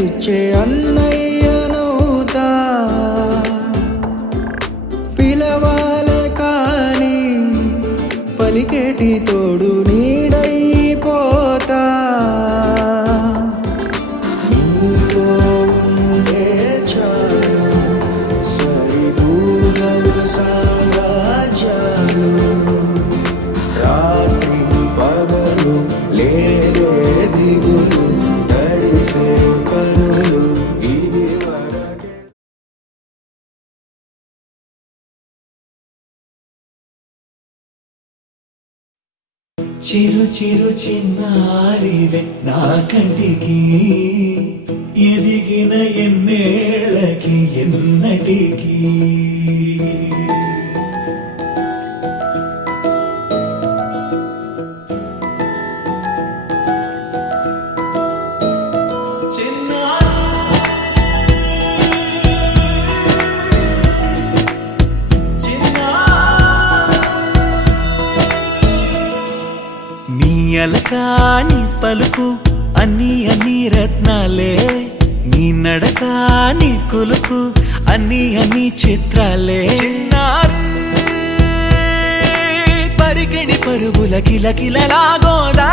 ఇచ్చే అన్నయ్యనవుతా పిలవాలే కాని పలికేటి తోడు నీడైపోతా నీతో ఉండే చాలు సరిదూగలు సామ్రాజ్యాలు రాత్రి పగలు లేదే దిగులు తడిసే కనులు ఇది వరకే. చిరు చిరు చిన్నారివే నా కంటికి ఎదిగిన ఎన్నేళ్ళకి ఎన్నటికి అలకాని పలుకు అన్ని అన్ని రత్నాలే నీ నడకాని కులుకు అన్ని అన్ని చిత్రాలే చిన్నారు పరికిణి పరుగుల కిలకిలలాగోదారి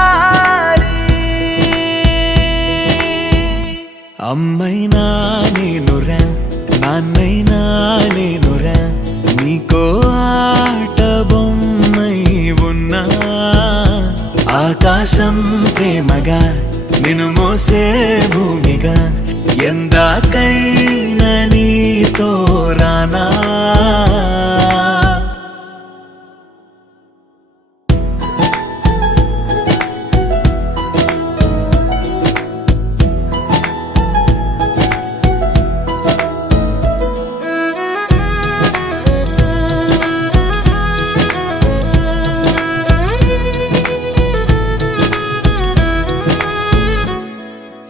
అమ్మైనా నేనురా నాన్నైనా నేనురా నీకో ఆట బొమ్మై ఉన్నా ఆకాశం ప్రేమగా నిన్ను మోసే భూమిగా ఎందాకైనా నీతో రానా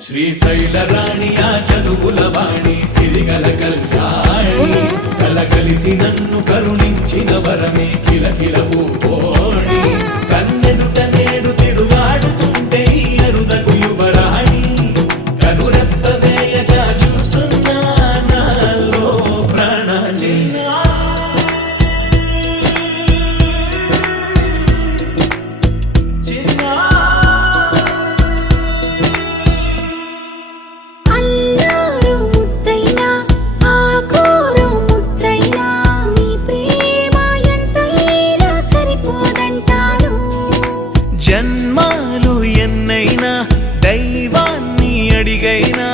శ్రీశైల రాణి ఆ చదువుల వాణి సిరిగల కళ్యాణి కలగలిసి నన్ను కరుణించిన వరమే కిలకిల ఊపోణి కన్నెదుట నేడు తిరుగాడుతుంటే ఈ అరుదకు యువరాణి కనురెప్ప వేయగా చూస్తున్నా నాలో ప్రాణ జన్మాలు ఎన్నైనా దైవాన్ని అడిగైనా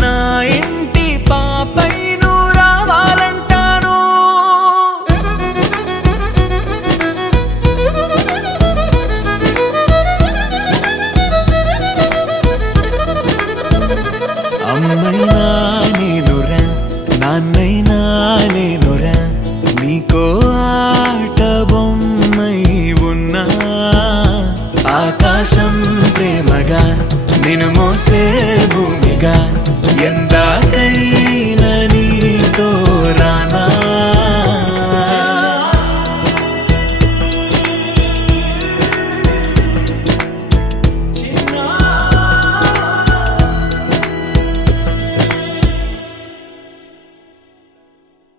నా ఇంటి పాపై నువ్వు రావాలంటాను అమ్మైనా నేనురా నాన్నైనా నేనురా నీకో ఆట బొమ్మై ఉన్నా ఆకాశం ప్రేమగా నిన్ను మోసే భూమిగా ఎందాక